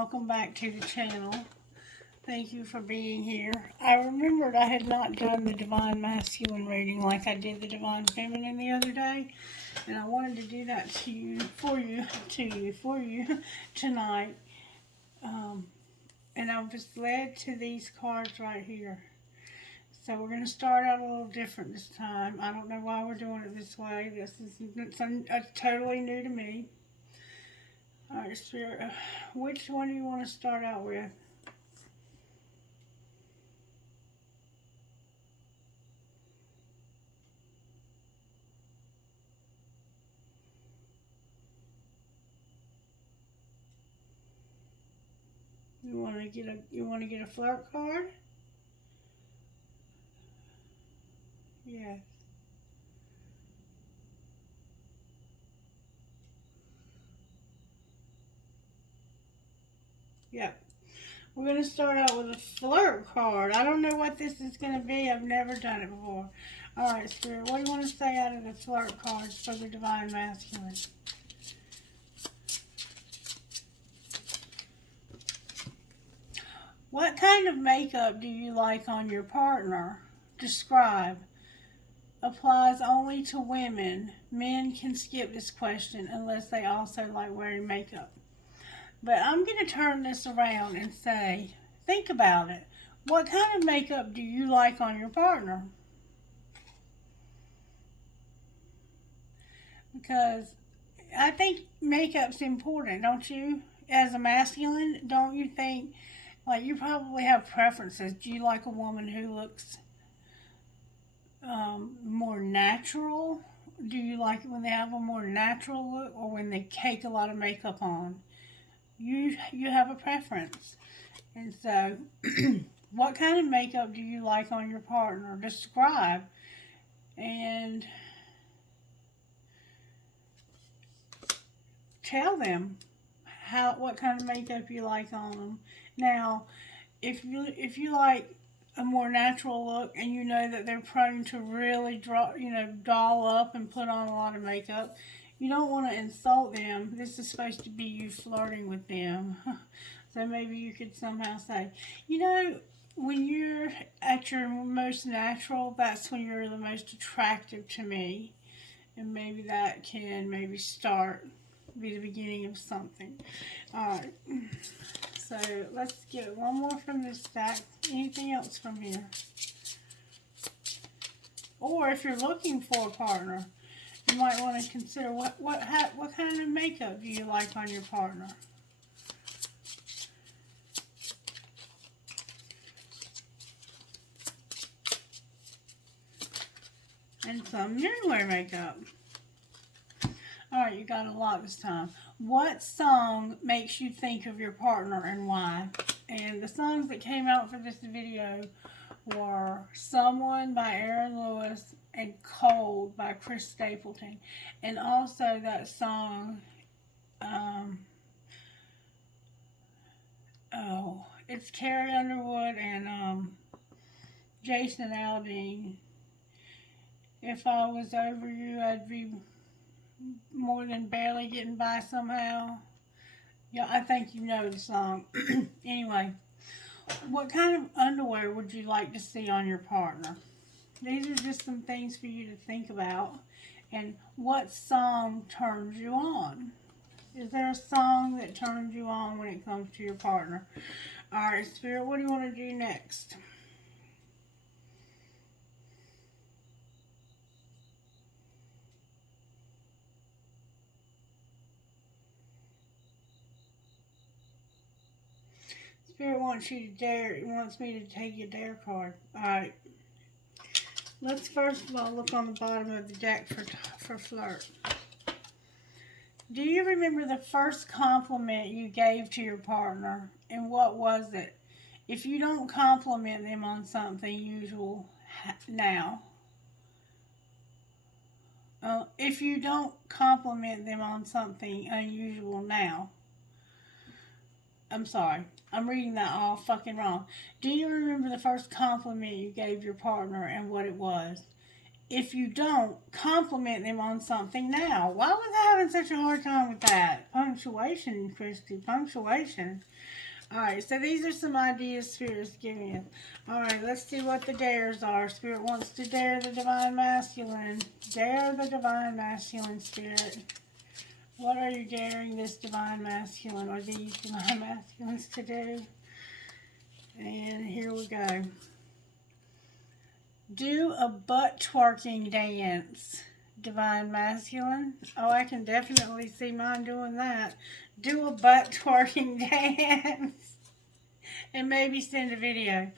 welcome back to the channel. Thank you for being here. I remembered I had not done the Divine Masculine reading like I did the Divine Feminine the other day, and I wanted to do that for you tonight. And I was led to these cards right here. So we're going to start out a little different this time. I don't know why we're doing it this way. This is totally new to me. Alright, Spirit, which one do you want to start out with? You want to get a flirt card? Yes. Yep. We're going to start out with a flirt card. I don't know what this is going to be. I've never done it before. Alright, Spirit, what do you want to say out of the flirt cards for the Divine Masculine? What kind of makeup do you like on your partner? Describe. Applies only to women. Men can skip this question unless they also like wearing makeup. But I'm going to turn this around and say, think about it. What kind of makeup do you like on your partner? Because I think makeup's important, don't you? As a masculine, don't you think, like, you probably have preferences. Do you like a woman who looks more natural? Do you like it when they have a more natural look or when they cake a lot of makeup on? You have a preference. And so, what kind of makeup do you like on your partner? Describe. And tell them what kind of makeup you like on them. Now, if you like a more natural look and you know that they're prone to really doll up and put on a lot of makeup, you don't want to insult them. This is supposed to be you flirting with them. So maybe you could somehow say, when you're at your most natural, that's when you're the most attractive to me. And maybe that can be the beginning of something. Alright. So let's get one more from this stack. Anything else from here? Or if you're looking for a partner, you might want to consider what kind of makeup do you like on your partner? And some wear makeup. Alright, you got a lot this time. What song makes you think of your partner and why? And the songs that came out for this video were Someone by Aaron Lewis and Cold by Chris Stapleton. And also that song, it's Carrie Underwood and Jason Aldean. If I was over you, I'd be more than barely getting by somehow. Yeah, I think you know the song. Anyway, what kind of underwear would you like to see on your partner? These are just some things for you to think about. And what song turns you on? Is there a song that turns you on when it comes to your partner? Alright, Spirit, what do you want to do next? Spirit wants you to dare. It wants me to take your dare card. Alright. Let's first of all look on the bottom of the deck for flirt. Do you remember the first compliment you gave to your partner? And what was it? If you don't compliment them on something usual now. If you don't compliment them on something unusual now. I'm sorry. I'm reading that all fucking wrong. Do you remember the first compliment you gave your partner and what it was? If you don't, compliment them on something now. Why was I having such a hard time with that? Punctuation, Christy. Punctuation. Alright, so these are some ideas Spirit's giving you. Alright, let's see what the dares are. Spirit wants to dare the Divine Masculine. Dare the Divine Masculine, Spirit. What are you daring this Divine Masculine or these Divine Masculines to do? And here we go. Do a butt twerking dance, Divine Masculine. Oh, I can definitely see mine doing that. Do a butt twerking dance. And maybe send a video.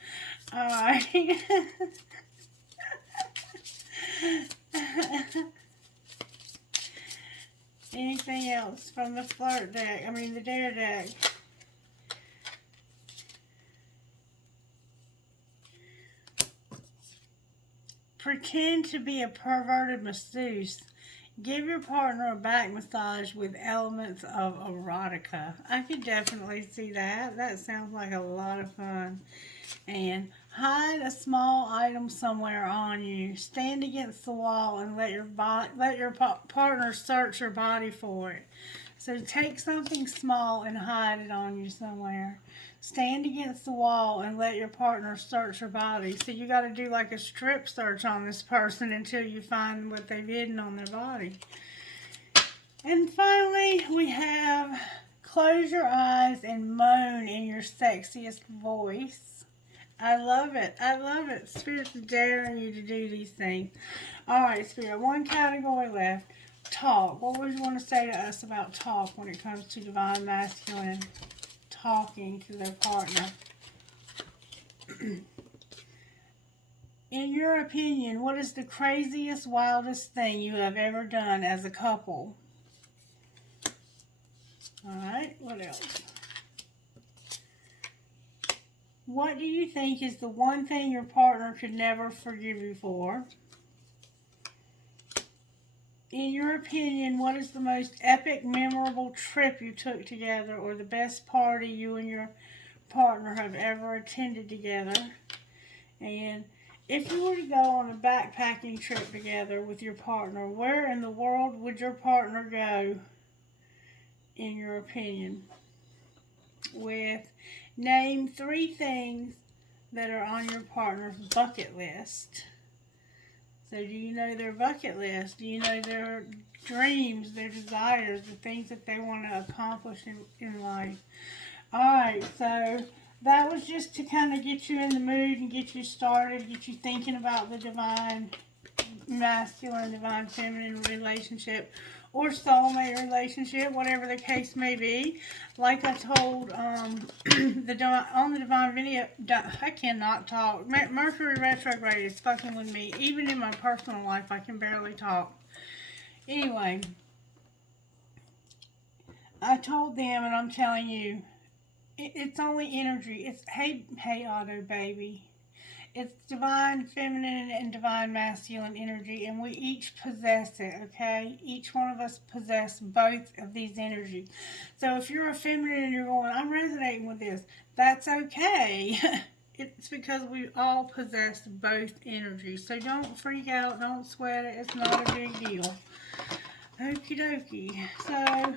Alright. Anything else from the flirt deck? I mean the dare deck. Pretend to be a perverted masseuse. Give your partner a back massage with elements of erotica. I could definitely see that. That sounds like a lot of fun. And hide a small item somewhere on you. Stand against the wall and let your partner search your body for it. So take something small and hide it on you somewhere. Stand against the wall and let your partner search your body. So you got to do like a strip search on this person until you find what they've hidden on their body. And finally, we have close your eyes and moan in your sexiest voice. I love it. I love it. Spirit's daring you to do these things. Alright, Spirit, one category left. Talk. What would you want to say to us about talk when it comes to Divine Masculine talking to their partner? In your opinion, what is the craziest, wildest thing you have ever done as a couple? Alright, what else? What do you think is the one thing your partner could never forgive you for? In your opinion, what is the most epic, memorable trip you took together or the best party you and your partner have ever attended together? And if you were to go on a backpacking trip together with your partner, where in the world would your partner go, in your opinion? Name 3 things that are on your partner's bucket list. So do you know their bucket list? Do you know their dreams, their desires, the things that they want to accomplish in life? Alright, so that was just to kind of get you in the mood and get you started, get you thinking about the Divine Masculine, Divine Feminine relationship or soulmate relationship, whatever the case may be. Like I told on the Divine video, I cannot talk. Mercury retrograde is fucking with me. Even in my personal life, I can barely talk. Anyway, I told them, and I'm telling you, it's only energy. It's, hey, Otto, baby. It's Divine Feminine and Divine Masculine energy, and we each possess it, okay? Each one of us possess both of these energies. So if you're a feminine and you're going, I'm resonating with this, that's okay. It's because we all possess both energies. So don't freak out, don't sweat it, it's not a big deal. Okie dokie. So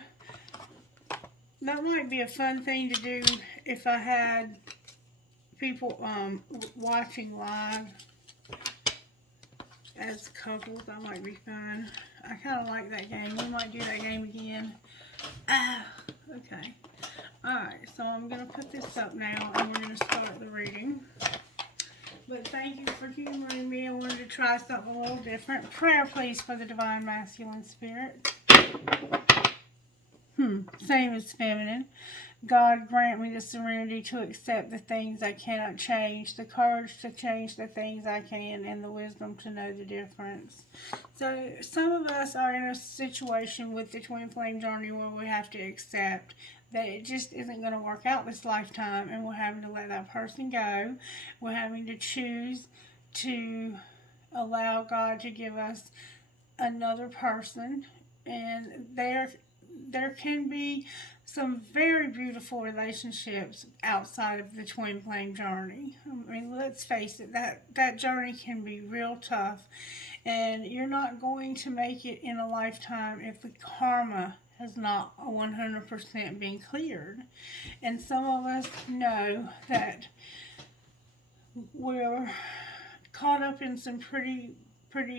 that might be a fun thing to do if I had people watching live as couples. That might be fun. I kind of like that game. We might do that game again. Okay. Alright, so I'm going to put this up now and we're going to start the reading. But thank you for humoring me. I wanted to try something a little different. Prayer, please, for the Divine Masculine Spirit. Same as feminine. God, grant me the serenity to accept the things I cannot change, the courage to change the things I can, and the wisdom to know the difference. So some of us are in a situation with the Twin Flame journey where we have to accept that it just isn't going to work out this lifetime, and we're having to let that person go. We're having to choose to allow God to give us another person, and there can be some very beautiful relationships outside of the Twin Flame journey. I mean, let's face it, that journey can be real tough, and you're not going to make it in a lifetime if the karma has not 100% been cleared. And some of us know that we're caught up in some pretty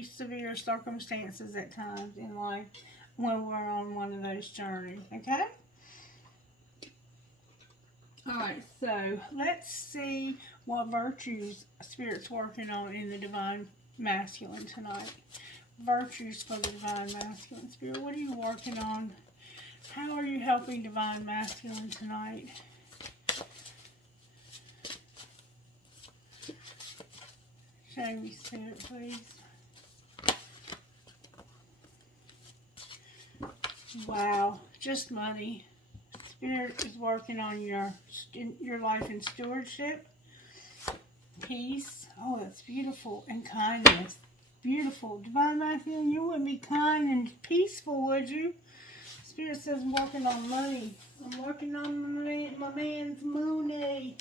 severe circumstances at times in life when we're on one of those journeys. Okay? Alright, so let's see what virtues Spirit's working on in the Divine Masculine tonight. Virtues for the Divine Masculine. Spirit, what are you working on? How are you helping Divine Masculine tonight? Show me, Spirit, please. Wow, just money. Spirit is working on your life in stewardship, peace. Oh, that's beautiful. And kindness. Beautiful. Divine Masculine, you wouldn't be kind and peaceful, would you? Spirit says I'm working on money. I'm working on my man's money.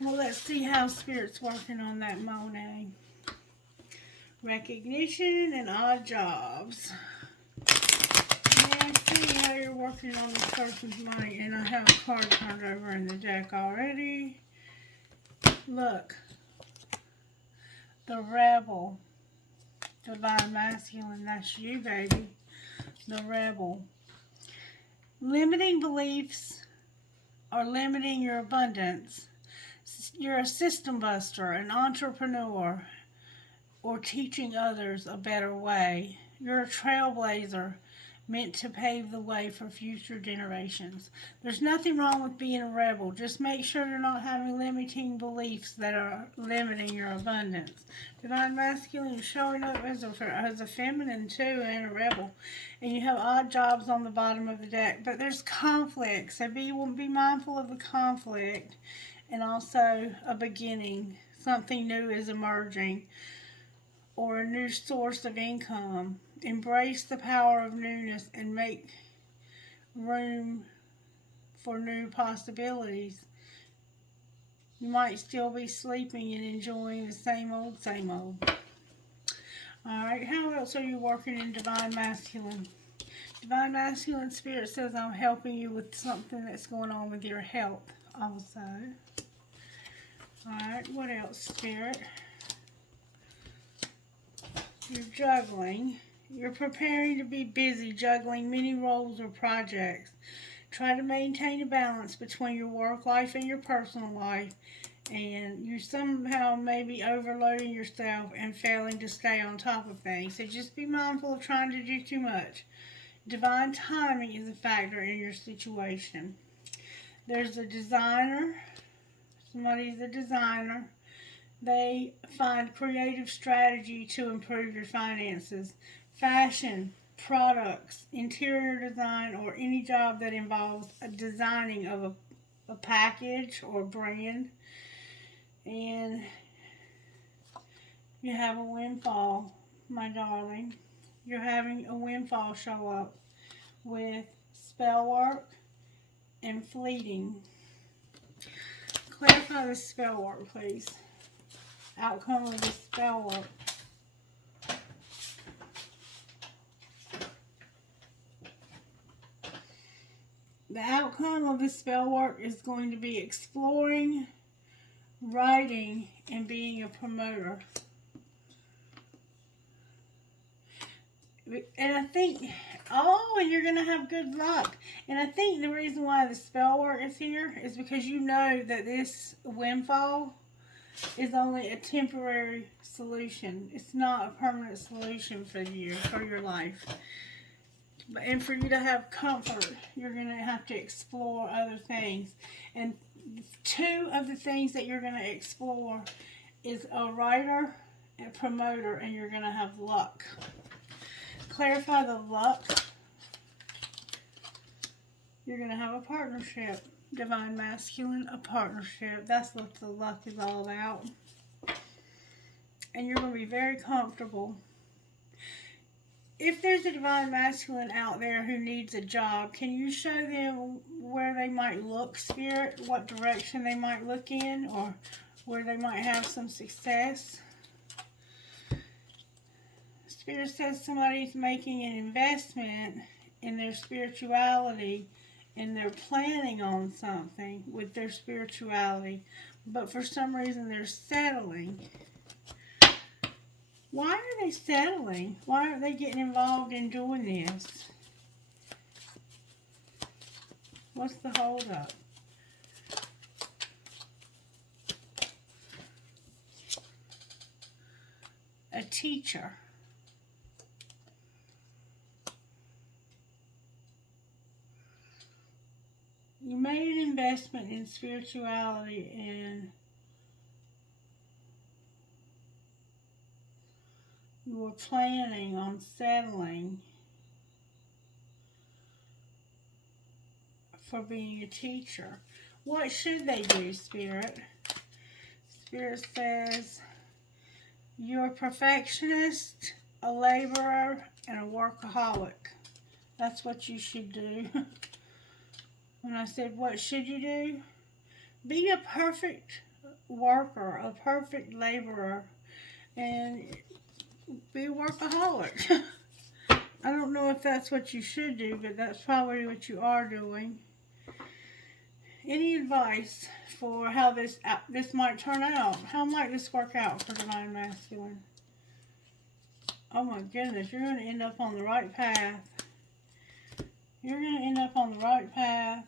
Well, let's see how Spirit's working on that money. Recognition and odd jobs. Yeah, I see how you're working on this person's money. And I have a card turned over in the deck already. Look. The Rebel. Divine Masculine, that's you, baby. The Rebel. Limiting beliefs are limiting your abundance. You're a system buster, an entrepreneur, or teaching others a better way. You're a trailblazer meant to pave the way for future generations. There's nothing wrong with being a rebel. Just make sure you're not having limiting beliefs that are limiting your abundance. Divine Masculine is showing up as a feminine too and a rebel. And you have odd jobs on the bottom of the deck. But there's conflict. So be mindful of the conflict. And also a beginning. Something new is emerging. Or a new source of income. Embrace the power of newness and make room for new possibilities. You might still be sleeping and enjoying the same old, same old. Alright, how else are you working in Divine Masculine? Divine Masculine Spirit says I'm helping you with something that's going on with your health also. Alright, what else, Spirit? You're juggling. You're preparing to be busy juggling many roles or projects. Try to maintain a balance between your work life and your personal life. And you somehow may be overloading yourself and failing to stay on top of things. So just be mindful of trying to do too much. Divine timing is a factor in your situation. There's a designer. Somebody's a designer. They find creative strategy to improve your finances. Fashion, products, interior design, or any job that involves a designing of a package or brand. And you have a windfall, my darling. You're having a windfall show up with spell work and fleeting. Clarify the spell work, please. Outcome of the spell work. The outcome of this spell work is going to be exploring, writing, and being a promoter. And I think, and you're going to have good luck. And I think the reason why the spell work is here is because you know that this windfall is only a temporary solution. It's not a permanent solution for you, for your life. And for you to have comfort, you're going to have to explore other things. And two of the things that you're going to explore is a writer, a promoter, and you're going to have luck. Clarify the luck. You're going to have a partnership. Divine Masculine, a partnership. That's what the luck is all about. And you're going to be very comfortable. If there's a Divine Masculine out there who needs a job, can you show them where they might look, Spirit? What direction they might look in, or where they might have some success? Spirit says somebody's making an investment in their spirituality and they're planning on something with their spirituality, but for some reason they're settling. Why are they settling? Why aren't they getting involved in doing this? What's the holdup? A teacher. You made an investment in spirituality and you were planning on settling for being a teacher. What should they do, Spirit? Spirit says, you're a perfectionist, a laborer, and a workaholic. That's what you should do. When I said, what should you do? Be a perfect worker, a perfect laborer, and be a workaholic. I don't know if that's what you should do, but that's probably what you are doing. Any advice for how this might turn out? How might this work out for Divine Masculine? Oh my goodness, you're going to end up on the right path. You're going to end up on the right path.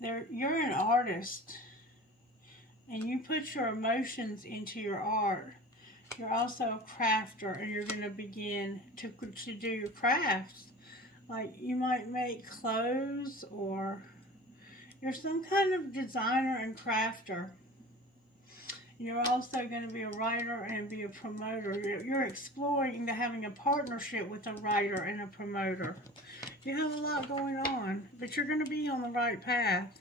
You're an artist, and you put your emotions into your art. You're also a crafter, and you're going to begin to do your crafts. Like, you might make clothes, or you're some kind of designer and crafter. You're also going to be a writer and be a promoter. You're exploring having a partnership with a writer and a promoter. You have a lot going on, but you're going to be on the right path.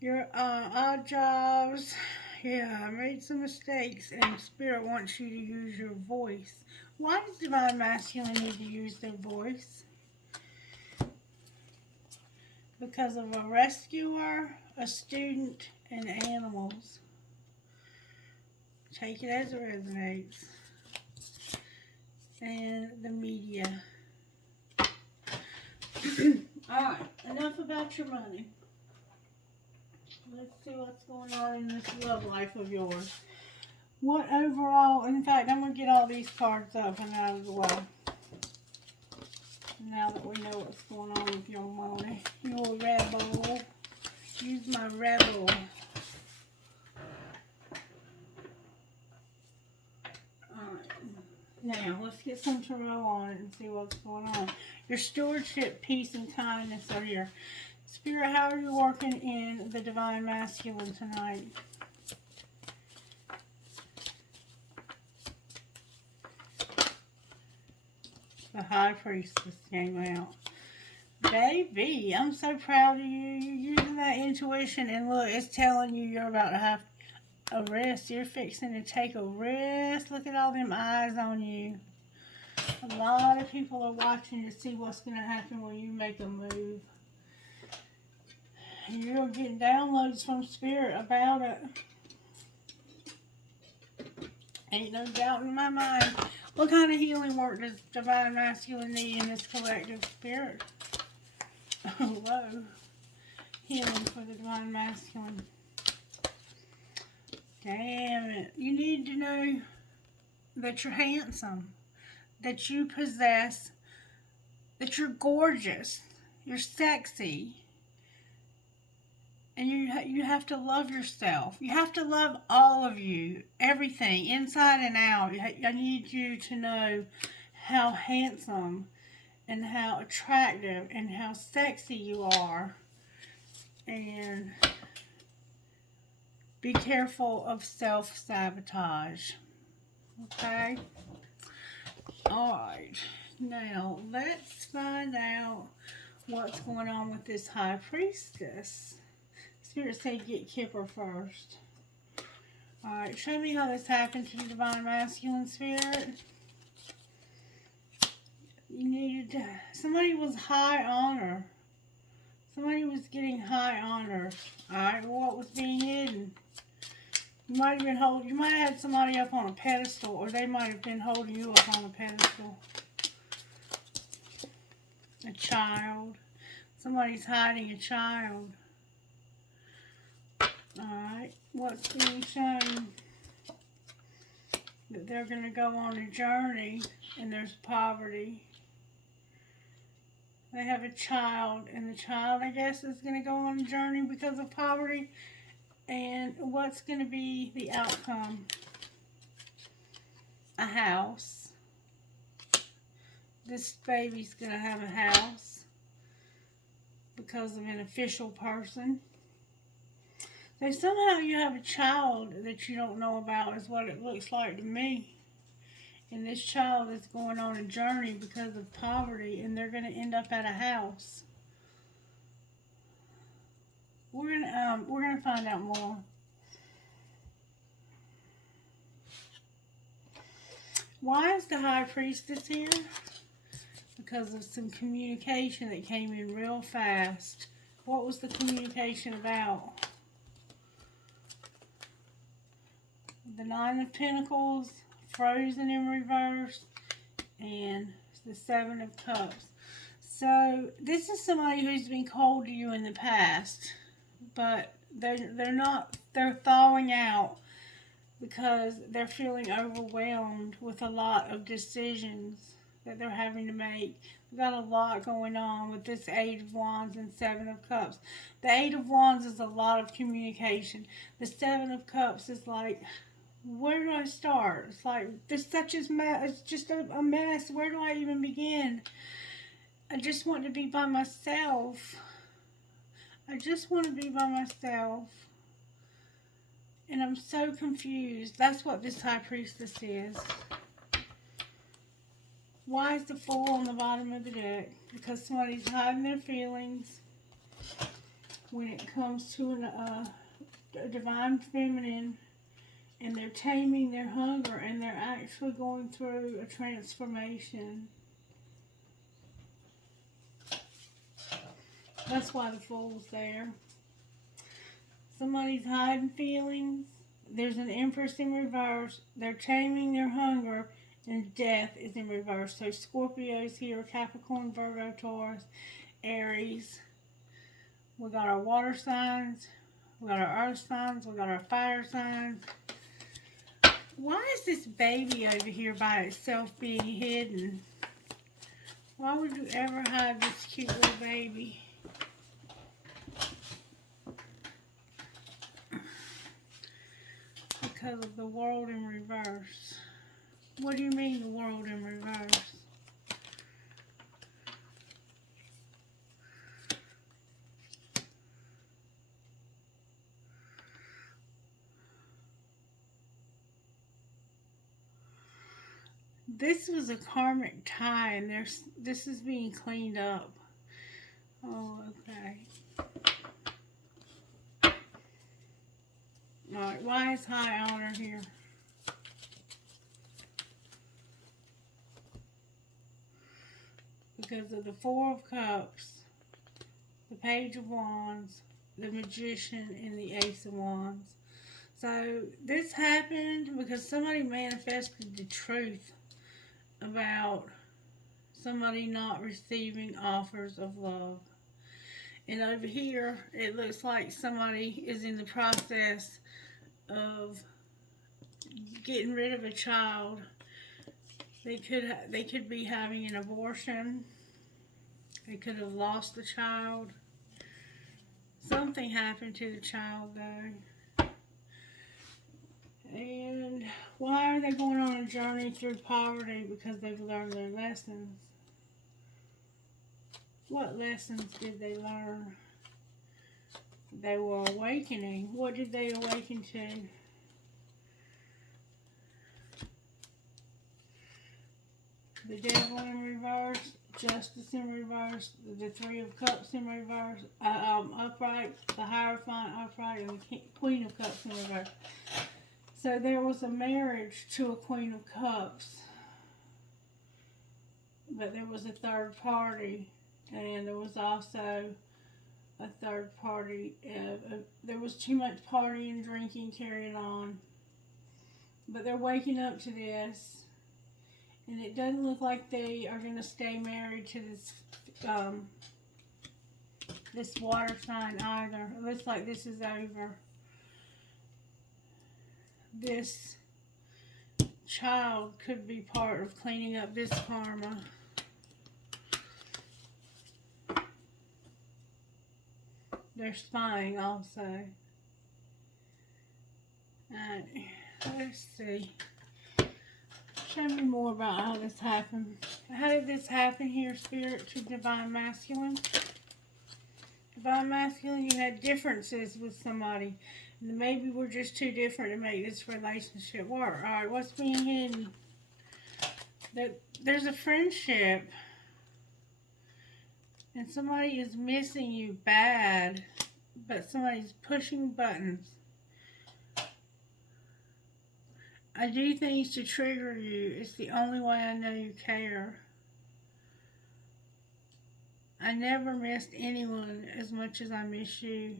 Your odd jobs, yeah, I made some mistakes, and Spirit wants you to use your voice. Why does Divine Masculine need to use their voice? Because of a rescuer, a student, and animals. Take it as it resonates. And the media. Alright, enough about your money. Let's see what's going on in this love life of yours. What overall, in fact, I'm going to get all these cards up and out of the way. Now that we know what's going on with your money. You're a rebel. Use my rebel. Now, let's get some tarot on it and see what's going on. Your stewardship, peace, and kindness are here. Spirit, how are you working in the Divine Masculine tonight? The High Priestess came out. Baby, I'm so proud of you. You're using that intuition, and look, it's telling you you're about to have a risk. You're fixing to take a risk. Look at all them eyes on you. A lot of people are watching to see what's going to happen when you make a move. You're getting downloads from Spirit about it. Ain't no doubt in my mind. What kind of healing work does Divine Masculine need in this collective Spirit? Whoa. Healing for the Divine Masculine. Damn it. You need to know that you're handsome, that you possess, that you're gorgeous, you're sexy, and you have to love yourself. You have to love all of you, everything, inside and out. I need you to know how handsome and how attractive and how sexy you are. And be careful of self-sabotage. Okay? Alright. Now, let's find out what's going on with this High Priestess. Spirit said get Kipper first. Alright, show me how this happened to the Divine Masculine Spirit. You needed to... Somebody was high honor. Somebody was getting high honor. Alright, well, what was being hidden? You might have had somebody up on a pedestal, or they might have been holding you up on a pedestal. A child. Somebody's hiding a child. Alright, what's being shown? That they're going to go on a journey and there's poverty. They have a child, and the child, I guess, is going to go on a journey because of poverty. And what's going to be the outcome? A house. This baby's going to have a house because of an official person. So somehow you have a child that you don't know about is what it looks like to me. And this child is going on a journey because of poverty, and they're going to end up at a house. We're gonna find out more. Why is the High Priestess here? Because of some communication that came in real fast. What was the communication about? The Nine of Pentacles, frozen in reverse, and the Seven of Cups. So this is somebody who's been cold to you in the past, but they're thawing out because they're feeling overwhelmed with a lot of decisions that they're having to make. We've got a lot going on with this Eight of Wands and Seven of Cups. The Eight of Wands is a lot of communication. The Seven of Cups is like, where do I start? It's like, this such as mess. It's just a mess. Where do I even begin? I just want to be by myself. I just want to be by myself. And I'm so confused. That's what this High Priestess is. Why is the Fool on the bottom of the deck? Because somebody's hiding their feelings when it comes to a divine feminine. And they're taming their hunger, and they're actually going through a transformation. That's why the Fool's there. Somebody's hiding feelings. There's an Empress in reverse. They're taming their hunger, and Death is in reverse. So Scorpio's here, Capricorn, Virgo, Taurus, Aries. We got our water signs. We got our earth signs. We got our fire signs. Why is this baby over here by itself being hidden? Why would you ever hide this cute little baby? Because of the World in reverse. What do you mean the World in reverse? This was a karmic tie, and this is being cleaned up. Oh, okay. Alright, why is High Honor here? Because of the Four of Cups, the Page of Wands, the Magician, and the Ace of Wands. So, this happened because somebody manifested the truth about somebody not receiving offers of love. And over here, it looks like somebody is in the process of getting rid of a child. They could be having an abortion. They could have lost the child. Something happened to the child, though. And why are they going on a journey through poverty? Because they've learned their lessons. What lessons did they learn? They were awakening. What did they awaken to? The Devil in reverse, Justice in reverse, the Three of Cups in reverse, upright, the Hierophant upright, and the Queen of Cups in reverse. So there was a marriage to a Queen of Cups, but there was a third party, and there was also a third party. There was too much partying, drinking, carrying on, but they're waking up to this. And it doesn't look like they are going to stay married to um, this water sign either. It looks like this is over. This child could be part of cleaning up this karma. They're spying also. Alright, let's see. Show me more about how this happened. How did this happen here, Spirit, to Divine Masculine? Divine Masculine, you had differences with somebody. And maybe we're just too different to make this relationship work. Alright, what's being hidden? There's a friendship. And somebody is missing you bad. But somebody's pushing buttons. I do things to trigger you. It's the only way I know you care. I never missed anyone as much as I miss you.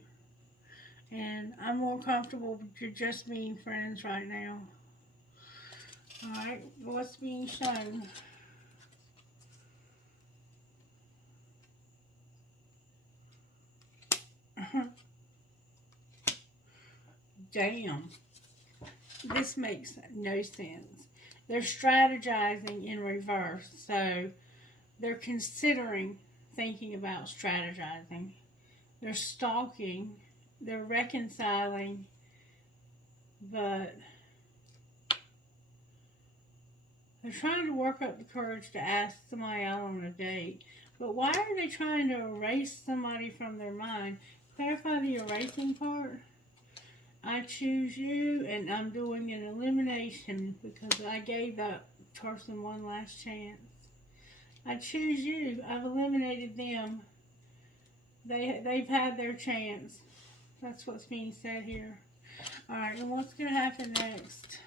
And I'm more comfortable with just being friends right now. Alright, what's being shown? Damn. This makes no sense. They're strategizing in reverse. So they're considering thinking about strategizing. They're stalking. They're reconciling. But they're trying to work up the courage to ask somebody out on a date. But why are they trying to erase somebody from their mind? Clarify the erasing part. I choose you, and I'm doing an elimination because I gave that person one last chance. I choose you. I've eliminated them. They've had their chance. That's what's being said here. Alright, and what's going to happen next?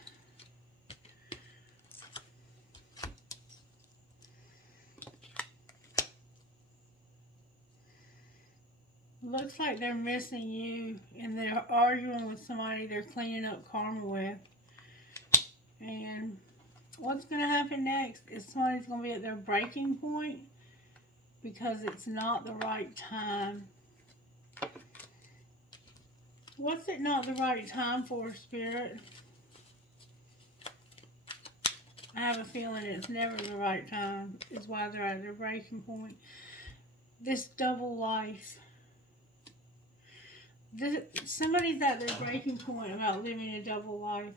Looks like they're missing you and they're arguing with somebody they're cleaning up karma with. And what's going to happen next is somebody's going to be at their breaking point because it's not the right time. What's it not the right time for, Spirit? I have a feeling it's never the right time is why they're at their breaking point. This double life. Somebody's at their breaking point about living a double life.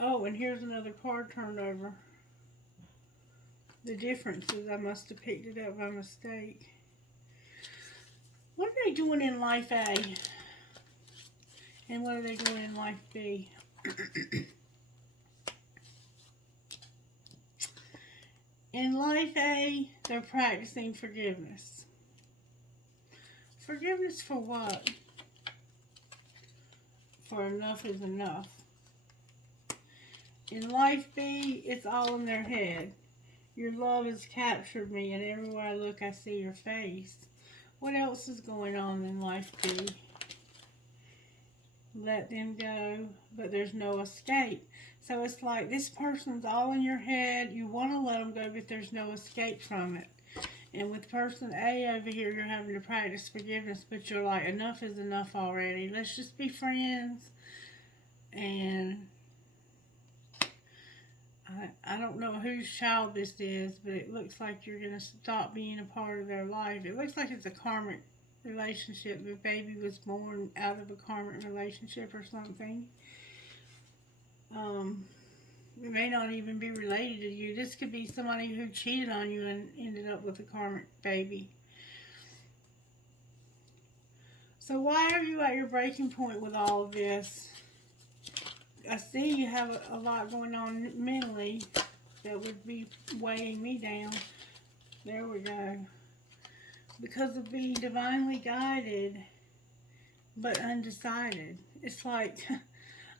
Oh, and here's another card turned over. The differences. I must have picked it up by mistake. What are they doing in life A? And what are they doing in life B? In life A, they're practicing forgiveness. Forgiveness for what? For enough is enough. In life B, it's all in their head. Your love has captured me, and everywhere I look, I see your face. What else is going on in life B? Let them go, but there's no escape. So it's like this person's all in your head. You want to let them go, but there's no escape from it. And with person A over here, you're having to practice forgiveness, but you're like, enough is enough already. Let's just be friends. And I don't know whose child this is, but it looks like you're going to stop being a part of their life. It looks like it's a karmic relationship. The baby was born out of a karmic relationship or something. It may not even be related to you. This could be somebody who cheated on you and ended up with a karmic baby. So why are you at your breaking point with all of this? I see you have a lot going on mentally that would be weighing me down. There we go. Because of being divinely guided, but undecided. It's like,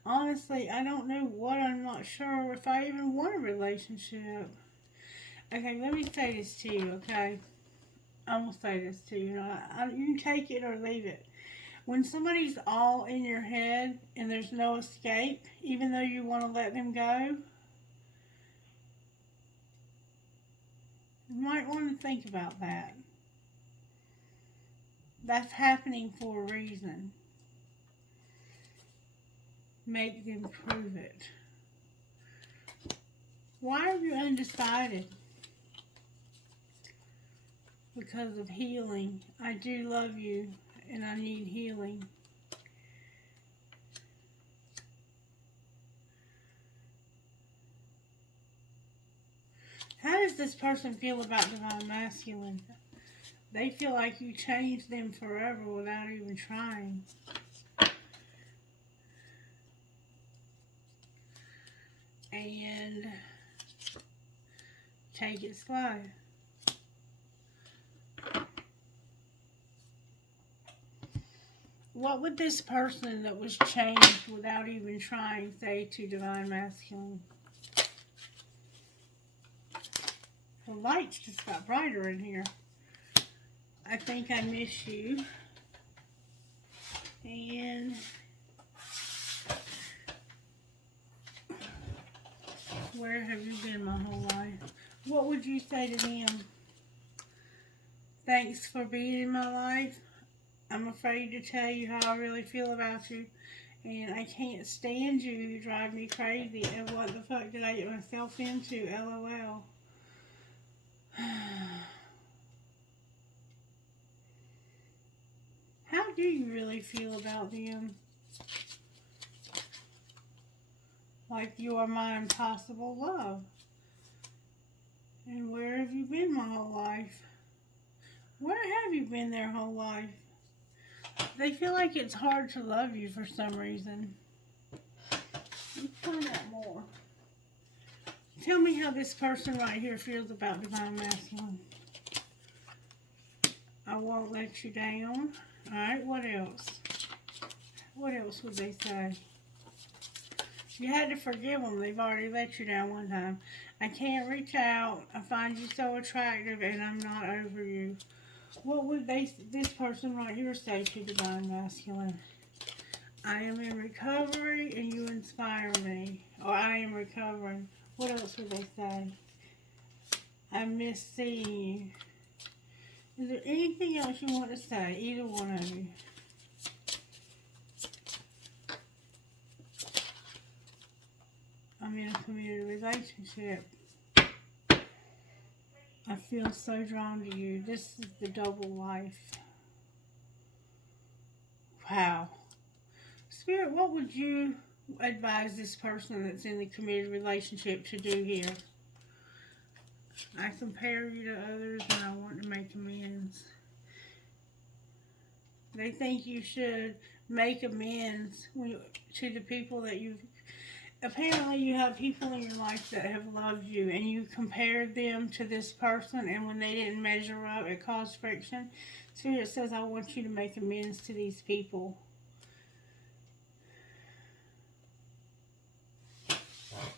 honestly, I don't know what. I'm not sure if I even want a relationship. Okay, let me say this to you, okay? I'm going to say this to you. You can take it or leave it. When somebody's all in your head and there's no escape, even though you want to let them go, you might want to think about that. That's happening for a reason. Make them prove it. Why are you undecided? Because of healing. I do love you and I need healing. How does this person feel about Divine Masculine? They feel like you changed them forever without even trying. And take it slow. What would this person that was changed without even trying say to Divine Masculine? The lights just got brighter in here. I think I miss you. And where have you been my whole life? What would you say to them? Thanks for being in my life. I'm afraid to tell you how I really feel about you. And I can't stand you. You drive me crazy. And what the fuck did I get myself into? LOL. How do you really feel about them? Like you are my impossible love. And where have you been my whole life? Where have you been their whole life? They feel like it's hard to love you for some reason. Let's find out more. Tell me how this person right here feels about Divine Masculine. I won't let you down. Alright, what else? What else would they say? You had to forgive them. They've already let you down one time. I can't reach out. I find you so attractive and I'm not over you. What would this person right here say to Divine Masculine? I am in recovery and you inspire me. Or I am recovering. What else would they say? I miss seeing you. Is there anything else you want to say? Either one of you. I'm in a committed relationship. I feel so drawn to you. This is the double life. Wow. Spirit, what would you advise this person that's in the committed relationship to do here? I compare you to others and I want to make amends. They think you should make amends to the people that you've... Apparently you have people in your life that have loved you and you compared them to this person, and when they didn't measure up, it caused friction. Spirit says, I want you to make amends to these people.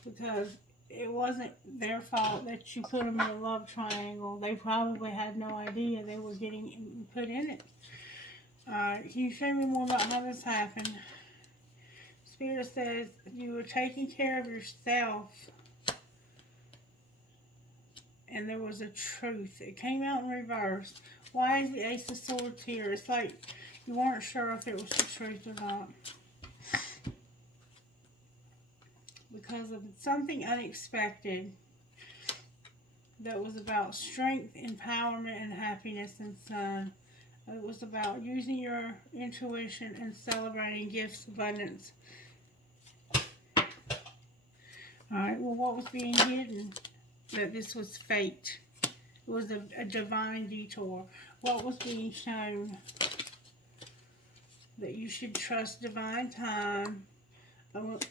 Because it wasn't their fault that you put them in a love triangle. They probably had no idea they were getting put in it. Can you show me more about how this happened? Spirit says you were taking care of yourself and there was a truth. It came out in reverse. Why is the Ace of Swords here? It's like you weren't sure if it was the truth or not. Because of something unexpected that was about strength, empowerment, and happiness and sun. It was about using your intuition and celebrating gifts, abundance. Alright, well, what was being hidden? That this was fate. It was a divine detour. What was being shown? That you should trust divine time.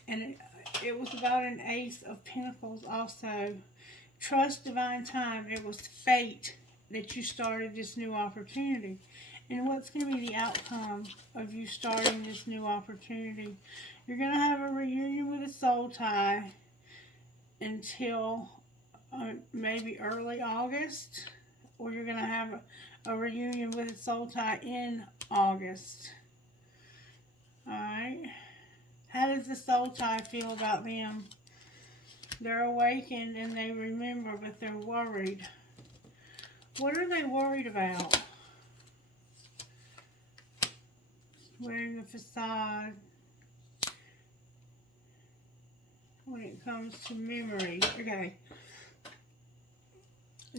And it was about an Ace of Pentacles also. Trust divine time. It was fate that you started this new opportunity. And what's going to be the outcome of you starting this new opportunity? You're going to have a reunion with a soul tie until maybe early August, or you're going to have a reunion with a soul tie in August. does the soul tie feel about them? They're awakened and they remember, but they're worried. What are they worried about? Wearing a facade when it comes to memories. Okay.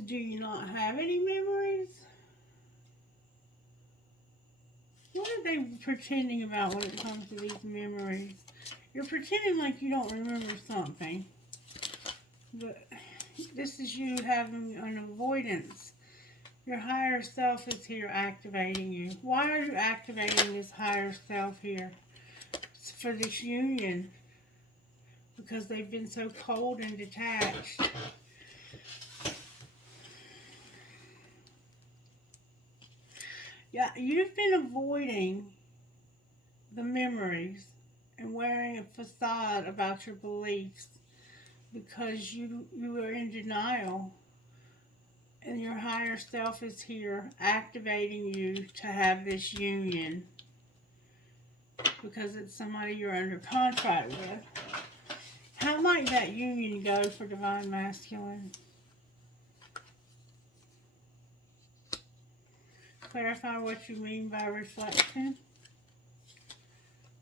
Do you not have any memories? What are they pretending about when it comes to these memories? You're pretending like you don't remember something. But this is you having an avoidance. Your higher self is here activating you. Why are you activating this higher self here? It's for this union. Because they've been so cold and detached. Yeah, you've been avoiding the memories and wearing a facade about your beliefs because you are in denial. And your higher self is here activating you to have this union because it's somebody you're under contract with. How might that union go for Divine Masculine? Clarify what you mean by reflection.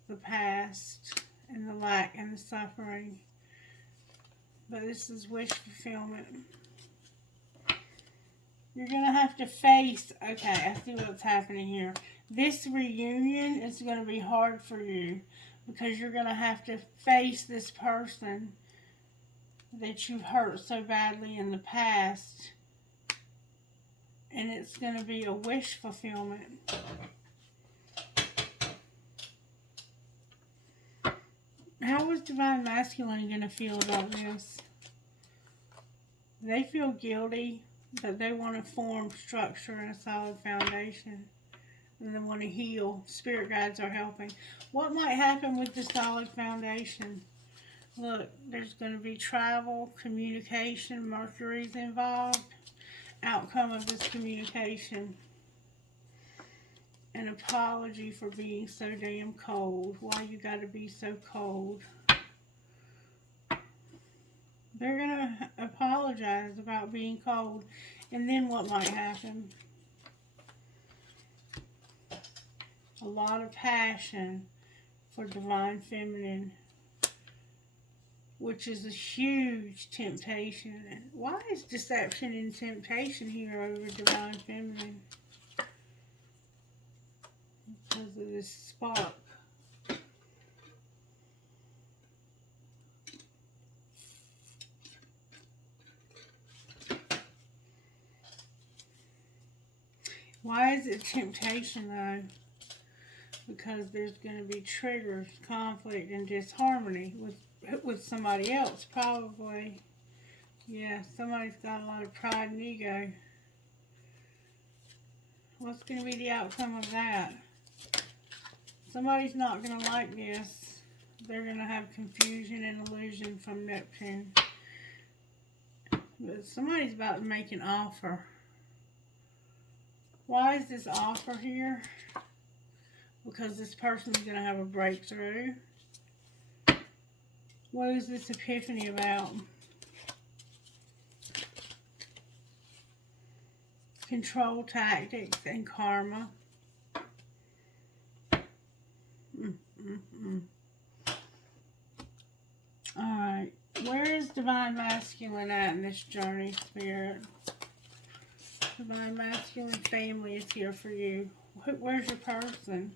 The past and the lack and the suffering. But this is wish fulfillment. You're going to have to face, okay, I see what's happening here. This reunion is going to be hard for you because you're going to have to face this person that you've hurt so badly in the past. And it's going to be a wish fulfillment. How is Divine Masculine going to feel about this? They feel guilty, but they want to form structure and a solid foundation. And they want to heal. Spirit guides are helping. What might happen with the solid foundation? Look, there's going to be travel, communication, Mercury's involved. Outcome of this communication. An apology for being so damn cold. Why you got to be so cold? They're going to apologize about being cold. And then what might happen? A lot of passion for Divine Feminine, which is a huge temptation. Why is deception and temptation here over Divine Feminine? Because of this spark. Why is it temptation though? Because there's going to be triggers, conflict, and disharmony with somebody else, probably. Yeah, somebody's got a lot of pride and ego. What's going to be the outcome of that? Somebody's not going to like this. They're going to have confusion and illusion from Neptune. But somebody's about to make an offer. Why is this offer here? Because this person's going to have a breakthrough. What is this epiphany about? Control tactics and karma. Alright. Where is Divine Masculine at in this journey, Spirit? Divine Masculine family is here for you. Where's your person?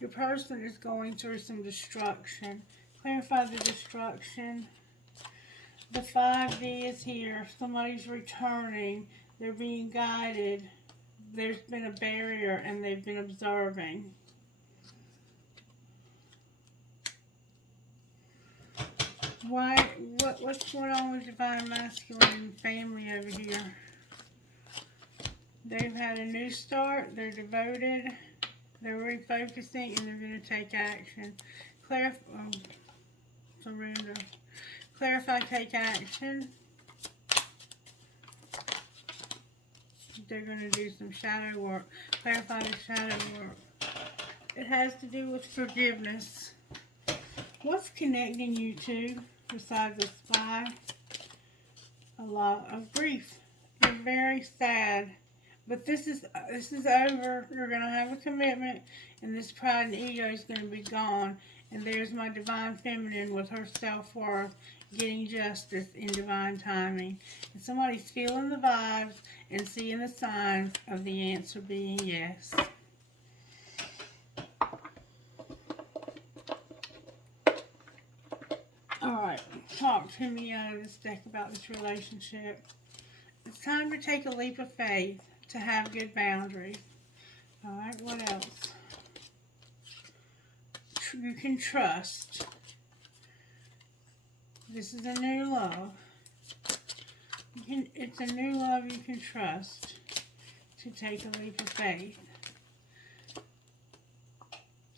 Your person is going through some destruction. Clarify the destruction. The 5D is here. Somebody's returning. They're being guided. There's been a barrier and they've been observing. What's going on with Divine Masculine family over here? They've had a new start. They're devoted. They're refocusing and they're going to take action. Surrender. Clarify, take action. They're going to do some shadow work. Clarify the shadow work. It has to do with forgiveness. What's connecting you two besides the spy? A lot of grief. You're very sad. But this is over. You're going to have a commitment, and this pride and ego is going to be gone. And there's my divine feminine with her self-worth getting justice in divine timing. And somebody's feeling the vibes and seeing the signs of the answer being yes. Alright, talk to me out of this deck about this relationship. It's time to take a leap of faith, to have good boundaries. Alright, what else? You can trust. This is a new love. It's a new love you can trust to take a leap of faith.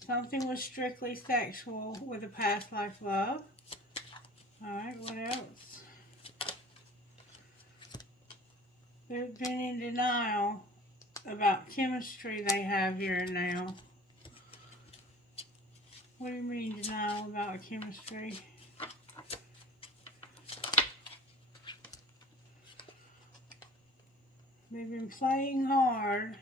Something was strictly sexual with a past life love. Alright, what else? They've been in denial about chemistry they have here and now. What do you mean denial about chemistry? They've been playing hard.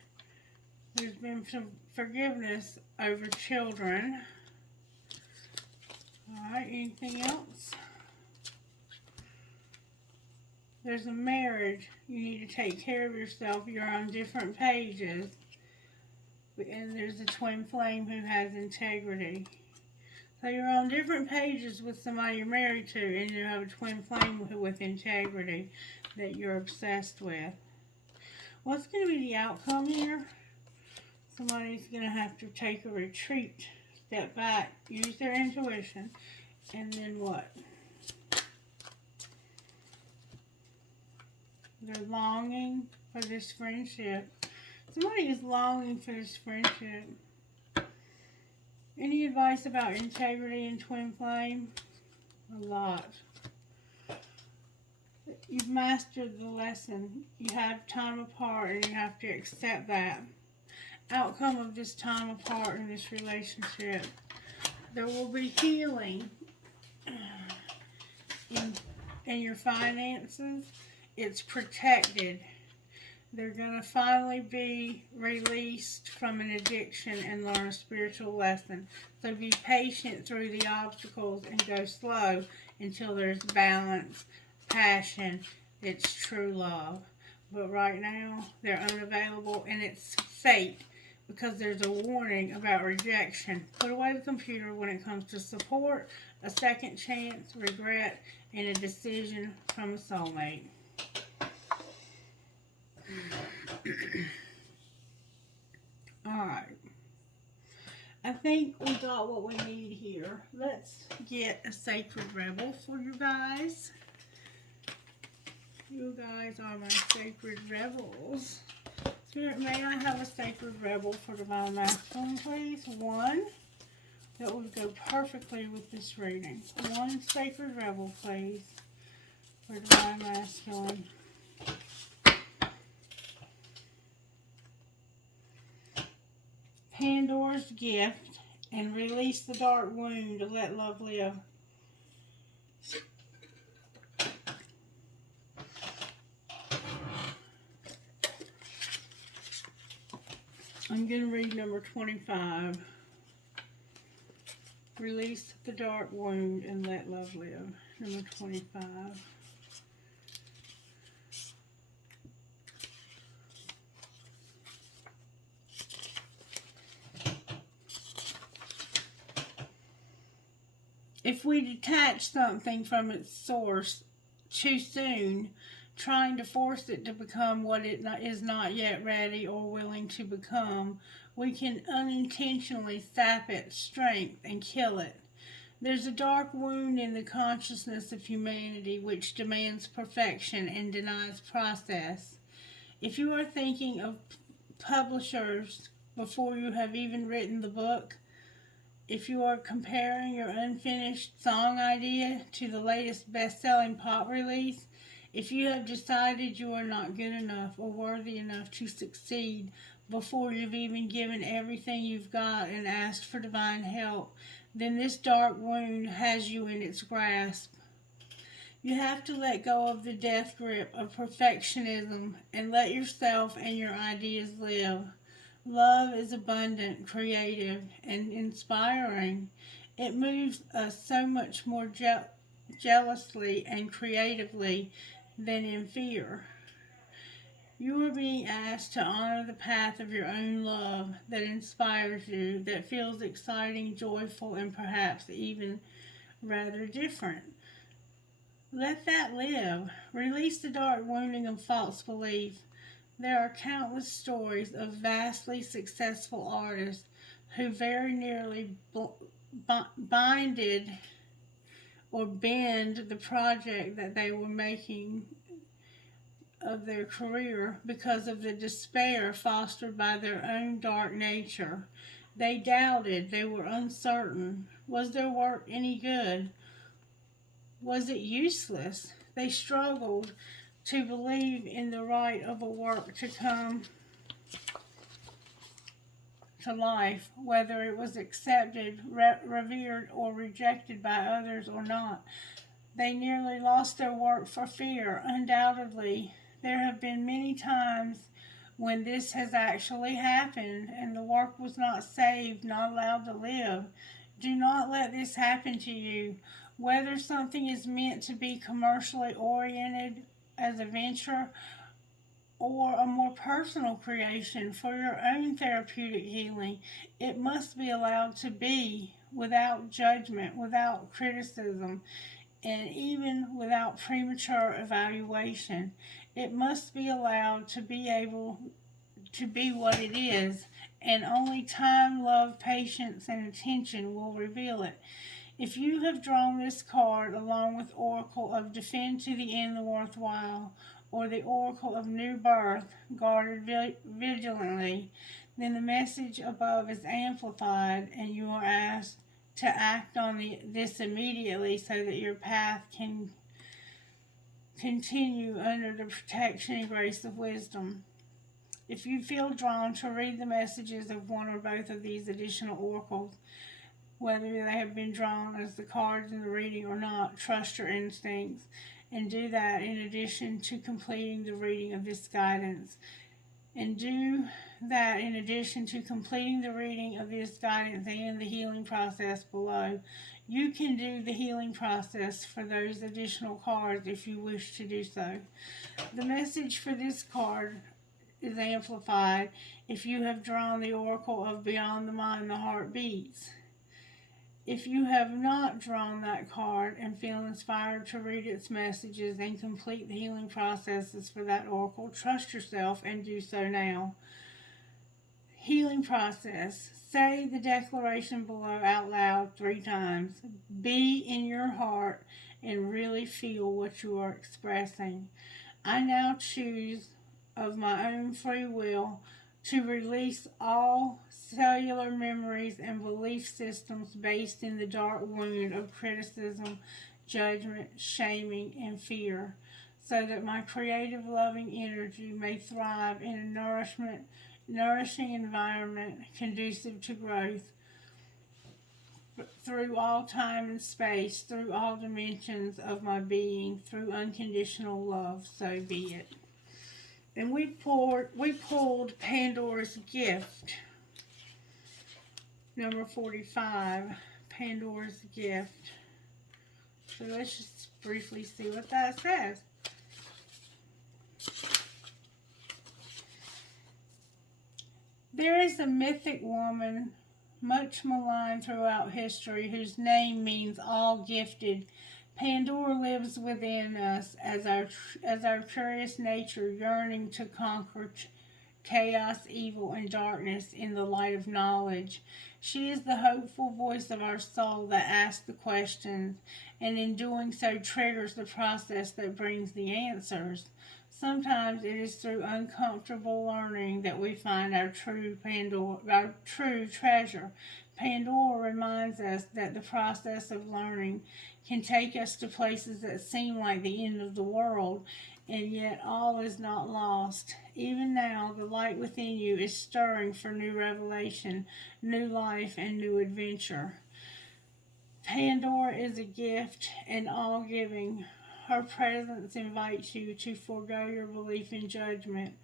There's been some forgiveness over children. Alright, anything else? There's a marriage. You need to take care of yourself. You're on different pages. And there's a twin flame who has integrity. So you're on different pages with somebody you're married to, and you have a twin flame with integrity that you're obsessed with. What's going to be the outcome here? Somebody's going to have to take a retreat, step back, use their intuition, and then what? They're longing for this friendship. Somebody is longing for this friendship. Any advice about integrity and twin flame? A lot. You've mastered the lesson. You have time apart and you have to accept that. Outcome of this time apart in this relationship. There will be healing in your finances. It's protected. They're going to finally be released from an addiction and learn a spiritual lesson. So be patient through the obstacles and go slow until there's balance, passion, it's true love. But right now, they're unavailable, and it's fate because there's a warning about rejection. Put away the computer when it comes to support, a second chance, regret, and a decision from a soulmate. Alright. I think we got what we need here. Let's get a sacred rebel for you guys. You guys are my sacred rebels. Spirit, may I have a sacred rebel for Divine Masculine, please? One. That would go perfectly with this reading. One sacred rebel, please, for Divine Masculine. Pandora's gift, and release the dark wound to let love live. I'm going to read number 25. Release the dark wound and let love live. Number 25. If we detach something from its source too soon, trying to force it to become what it is not yet ready or willing to become, we can unintentionally sap its strength and kill it. There's a dark wound in the consciousness of humanity which demands perfection and denies process. If you are thinking of publishers before you have even written the book, if you are comparing your unfinished song idea to the latest best-selling pop release, if you have decided you are not good enough or worthy enough to succeed, before you've even given everything you've got and asked for divine help, then this dark wound has you in its grasp. You have to let go of the death grip of perfectionism and let yourself and your ideas live. Love is abundant, creative, and inspiring. It moves us so much more jealously and creatively than in fear. You are being asked to honor the path of your own love that inspires you, that feels exciting, joyful, and perhaps even rather different. Let that live. Release the dark wounding of false belief. There are countless stories of vastly successful artists who very nearly binded or bend the project that they were making of their career because of the despair fostered by their own dark nature. They doubted, they were uncertain. Was their work any good? Was it useless? They struggled to believe in the right of a work to come to life, whether it was accepted, revered, or rejected by others or not. They nearly lost their work for fear. Undoubtedly, there have been many times when this has actually happened and the work was not saved, not allowed to live. Do not let this happen to you. Whether something is meant to be commercially oriented as a venture or a more personal creation for your own therapeutic healing, it must be allowed to be without judgment, without criticism, and even without premature evaluation. It must be allowed to be able to be what it is, and only time, love, patience, and attention will reveal it. If you have drawn this card along with Oracle of Defend to the End the Worthwhile, or the Oracle of New Birth, guarded vigilantly, then the message above is amplified and you are asked to act on this immediately so that your path can continue under the protection and grace of wisdom. If you feel drawn to read the messages of one or both of these additional oracles, whether they have been drawn as the cards in the reading or not, trust your instincts and do that in addition to completing the reading of this guidance. And do that in addition to completing the reading of this guidance and the healing process below. You can do the healing process for those additional cards if you wish to do so. The message for this card is amplified if you have drawn the Oracle of Beyond the Mind the Heart Beats. If you have not drawn that card and feel inspired to read its messages and complete the healing processes for that oracle, trust yourself and do so now. Healing process. Say the declaration below out loud 3 times. Be in your heart and really feel what you are expressing. I now choose of my own free will to release all cellular memories and belief systems based in the dark wound of criticism, judgment, shaming, and fear, so that my creative, loving energy may thrive in a nourishing environment conducive to growth through all time and space, through all dimensions of my being, through unconditional love, so be it. And we pulled Pandora's Gift, number 45, Pandora's Gift. So let's just briefly see what that says. There is a mythic woman, much maligned throughout history, whose name means all gifted. Pandora lives within us as our curious nature yearning to conquer chaos, evil, and darkness in the light of knowledge. She is the hopeful voice of our soul that asks the questions, and in doing so triggers the process that brings the answers. Sometimes it is through uncomfortable learning that we find our true treasure. Pandora reminds us that the process of learning can take us to places that seem like the end of the world, and yet all is not lost. Even now, the light within you is stirring for new revelation, new life, and new adventure. Pandora is a gift and all giving. Her presence invites you to forego your belief in judgment.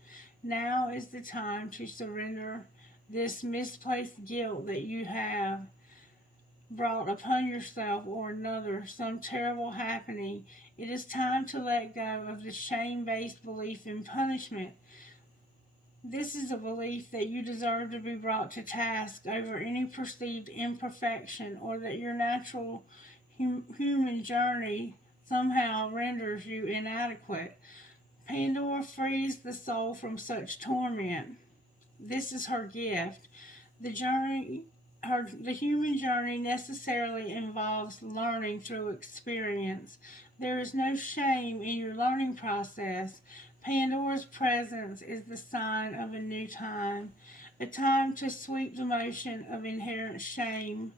Now is the time to surrender this misplaced guilt that you have brought upon yourself or another, some terrible happening. It is time to let go of the shame based belief in punishment. This is a belief that you deserve to be brought to task over any perceived imperfection, or that your natural human journey somehow renders you inadequate. Pandora frees the soul from such torment. This is her gift. The human journey necessarily involves learning through experience. There is no shame in your learning process. Pandora's presence is the sign of a new time, a time to sweep the motion of inherent shame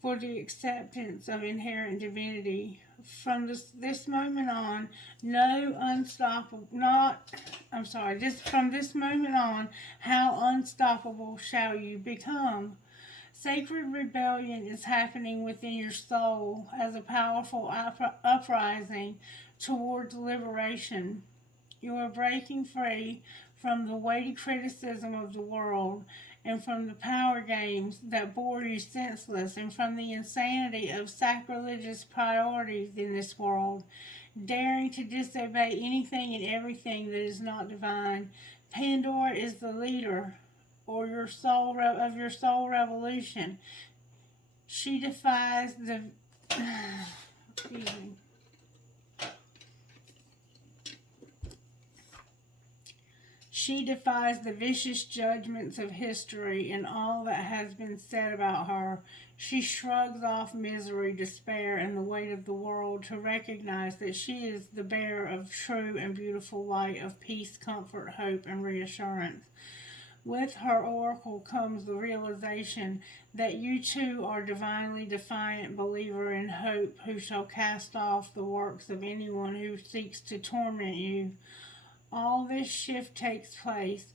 for the acceptance of inherent divinity. From this moment on, no unstoppable, not, I'm sorry, from this moment on, how unstoppable shall you become? Sacred rebellion is happening within your soul as a powerful uprising towards liberation. You are breaking free from the weighty criticism of the world, and from the power games that bore you senseless, and from the insanity of sacrilegious priorities in this world, daring to disobey anything and everything that is not divine. Pandora is the leader or your soul of your soul revolution. She defies the excuse me. She defies the vicious judgments of history and all that has been said about her. She shrugs off misery, despair, and the weight of the world to recognize that she is the bearer of true and beautiful light of peace, comfort, hope, and reassurance. With her oracle comes the realization that you too are divinely defiant believer in hope, who shall cast off the works of anyone who seeks to torment you. All this shift takes place.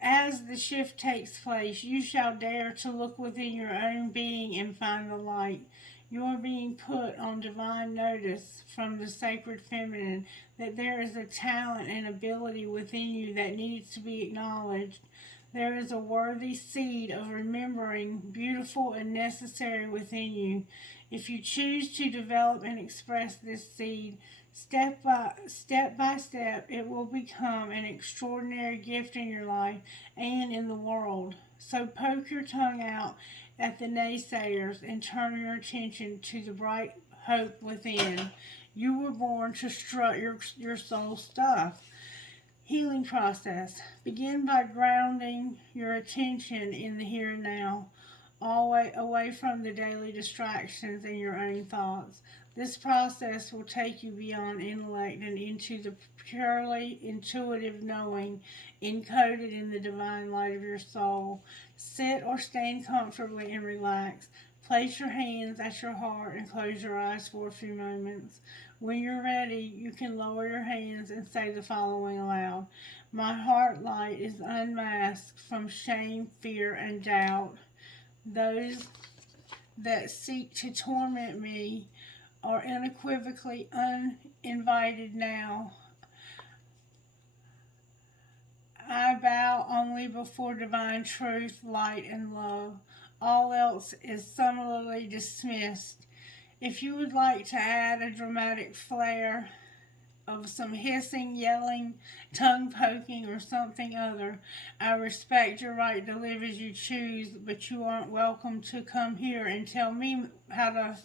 As the shift takes place, you shall dare to look within your own being and find the light. You are being put on divine notice from the sacred feminine that there is a talent and ability within you that needs to be acknowledged. There is a worthy seed of remembering, beautiful and necessary within you. If you choose to develop and express this seed, step by step, it will become an extraordinary gift in your life and in the world. So poke your tongue out at the naysayers and turn your attention to the bright hope within. You were born to strut your soul stuff. Healing process. Begin by grounding your attention in the here and now, away from the daily distractions and your own thoughts. This process will take you beyond intellect and into the purely intuitive knowing encoded in the divine light of your soul. Sit or stand comfortably and relax. Place your hands at your heart and close your eyes for a few moments. When you're ready, you can lower your hands and say the following aloud. My heart light is unmasked from shame, fear, and doubt. Those that seek to torment me are unequivocally uninvited now. I bow only before divine truth, light, and love. All else is summarily dismissed. If you would like to add a dramatic flair of some hissing, yelling, tongue poking, or something other, I respect your right to live as you choose, but you aren't welcome to come here and tell me how to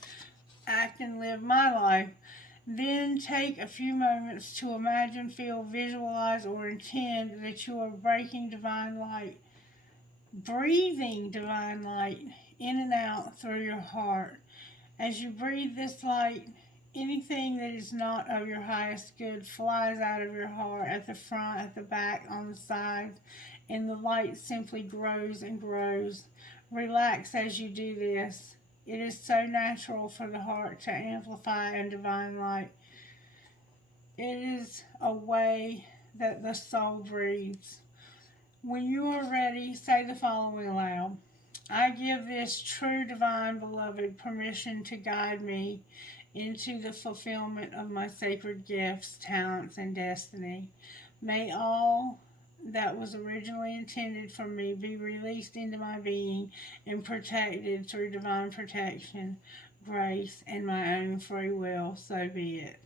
act and live my life. Then take a few moments to imagine, feel, visualize, or intend that you are breaking divine light, breathing divine light in and out through your heart. As you breathe this light, anything that is not of your highest good flies out of your heart, at the front, at the back, on the sides, and the light simply grows and grows. Relax as you do this. It is so natural for the heart to amplify in divine light. It is a way that the soul breathes. When you are ready, say the following aloud. I give this true divine beloved permission to guide me into the fulfillment of my sacred gifts, talents, and destiny. May all that was originally intended for me be released into my being and protected through divine protection, grace, and my own free will. So be it.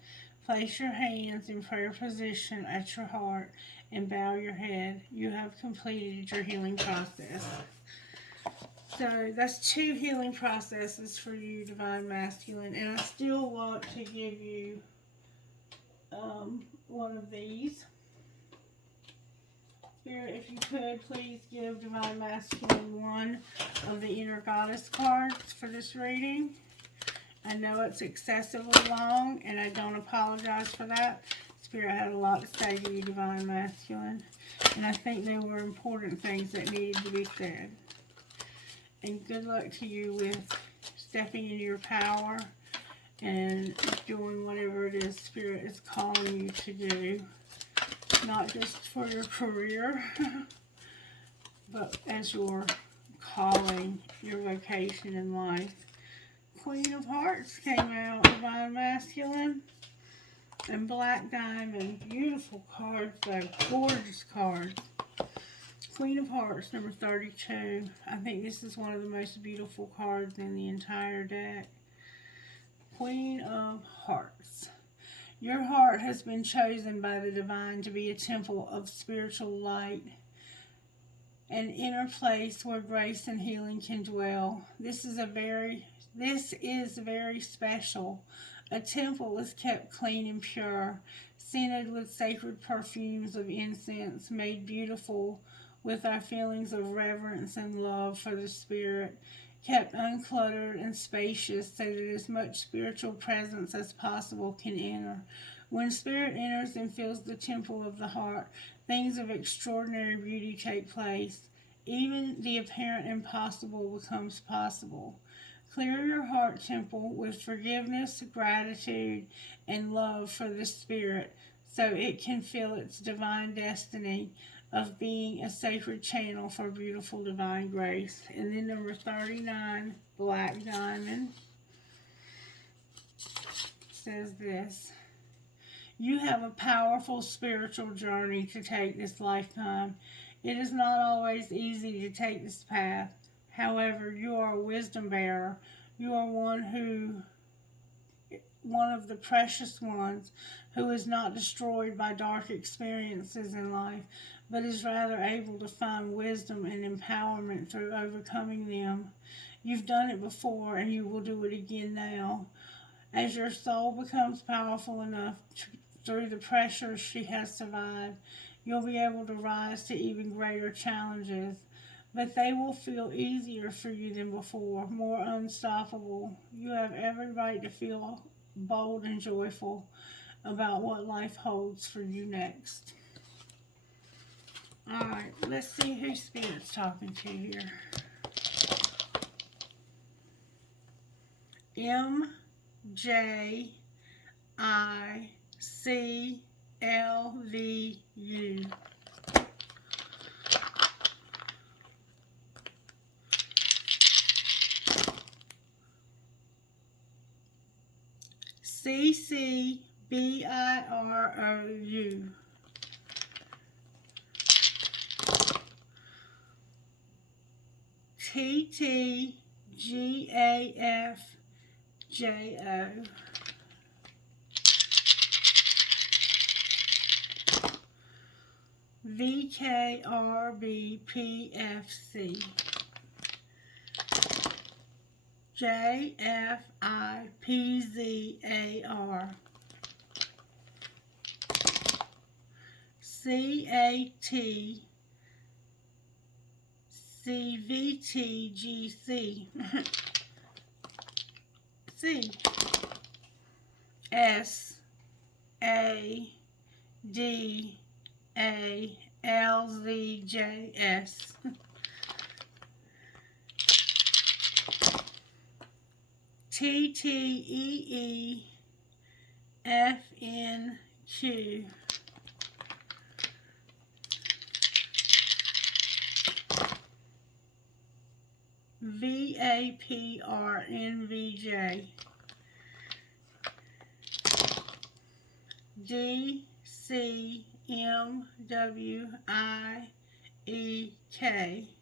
Place your hands in prayer position at your heart and bow your head. You have completed your healing process. So that's 2 healing processes for you, Divine Masculine. And I still want to give you one of these. Spirit, if you could, please give Divine Masculine one of the Inner Goddess cards for this reading. I know it's excessively long, and I don't apologize for that. Spirit had a lot to say to you, Divine Masculine. And I think they were important things that needed to be said. And good luck to you with stepping into your power and doing whatever it is Spirit is calling you to do. Not just for your career, but as your calling, your vocation in life. Queen of Hearts came out, Divine Masculine, and Black Diamond. Beautiful cards, though. Gorgeous cards. Queen of Hearts, number 32. I think this is one of the most beautiful cards in the entire deck. Queen of Hearts. Your heart has been chosen by the divine to be a temple of spiritual light, an inner place where grace and healing can dwell. This is very special. A temple is kept clean and pure, scented with sacred perfumes of incense, made beautiful with our feelings of reverence and love for the Spirit, kept uncluttered and spacious so that as much spiritual presence as possible can enter. When Spirit enters and fills the temple of the heart, things of extraordinary beauty take place. Even the apparent impossible becomes possible. Clear your heart temple with forgiveness, gratitude, and love for the Spirit so it can feel its divine destiny of being a sacred channel for beautiful divine grace. And then number 39, Black Diamond, says this. You have a powerful spiritual journey to take this lifetime. It is not always easy to take this path. However, you are a wisdom bearer. You are one of the precious ones who is not destroyed by dark experiences in life, but is rather able to find wisdom and empowerment through overcoming them. You've done it before, and you will do it again now. As your soul becomes powerful enough through the pressures she has survived, you'll be able to rise to even greater challenges, but they will feel easier for you than before, more unstoppable. You have every right to feel bold and joyful about what life holds for you next. Alright, let's see who Spirit's talking to here. MJICLVU. CCBIROU. TTGAFJO. VKRBPFC. JFIPZAR. CATCVTGC. C. SADALZJS. TTEEFNQ. VAPRNVJ. DCMWIEK. FWIPIMT.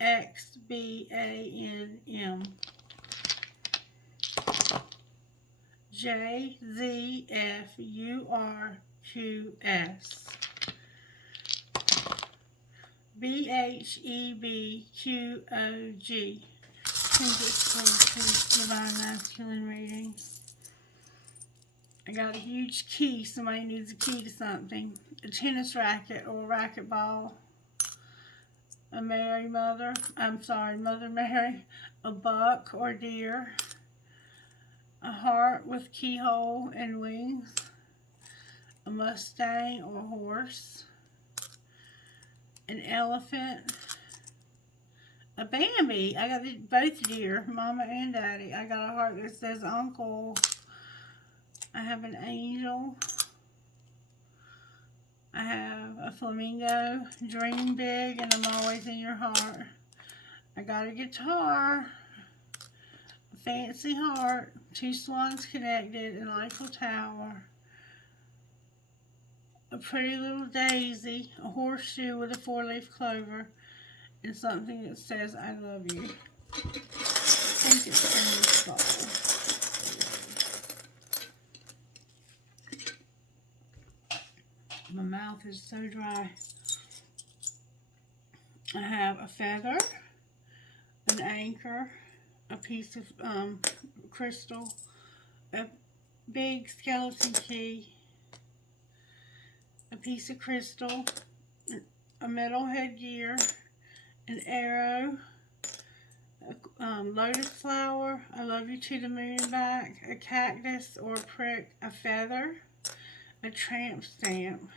JTXBANM. JZFURQS. BHEBQOG. Divine Masculine reading. I got a huge key. Somebody needs a key to something. A tennis racket or a racquetball. A Mother Mary. A buck or deer. A heart with keyhole and wings. A Mustang or horse. An elephant. A Bambi. I got both deer, Mama and Daddy. I got a heart that says Uncle. I have an angel. I have a flamingo. Dream big and I'm always in your heart. I got a guitar. A fancy heart. 2 swans connected. An Eiffel Tower. A pretty little daisy. A horseshoe with a 4-leaf clover. And something that says, I love you. I think it's in this bottle. My mouth is so dry. I have a feather, an anchor, a piece of crystal, a big skeleton key, a piece of crystal, a metal headgear, an arrow, a lotus flower, I love you to the moon and back, a cactus or a prick, a feather, a tramp stamp,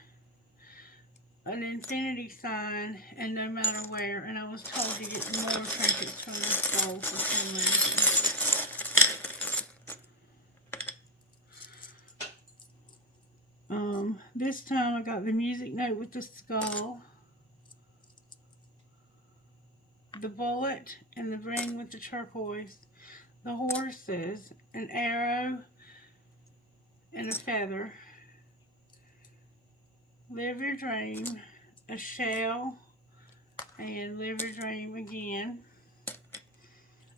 an infinity sign, and no matter where. And I was told to get more trinkets from this bowl for some reason. This time I got the music note with the skull, the bullet, and the ring with the turquoise, the horses, an arrow, and a feather. Live your dream, a shell, and live your dream again.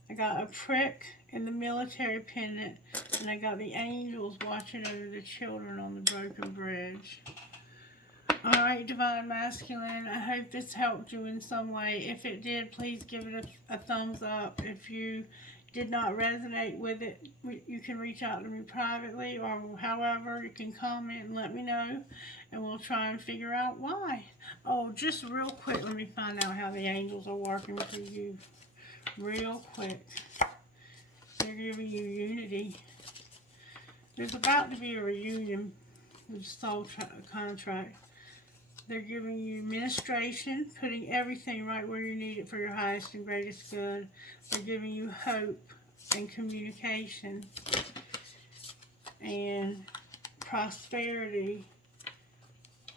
I got a prick and the military pendant, and I got the angels watching over the children on the broken bridge. Alright, Divine Masculine, I hope this helped you in some way. If it did, please give it a thumbs up. If you did not resonate with it, you can reach out to me privately, or however, you can comment and let me know, and we'll try and figure out why. Oh, just real quick, let me find out how the angels are working for you. Real quick. They're giving you unity. There's about to be a reunion with soul contract. They're giving you ministration, putting everything right where you need it for your highest and greatest good. They're giving you hope and communication and prosperity,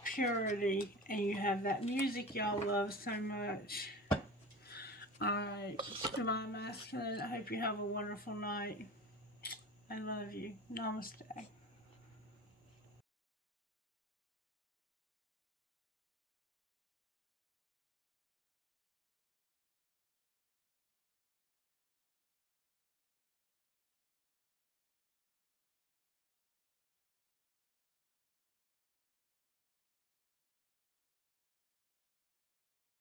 purity, and you have that music y'all love so much. Alright, Divine Masculine, I hope you have a wonderful night. I love you. Namaste.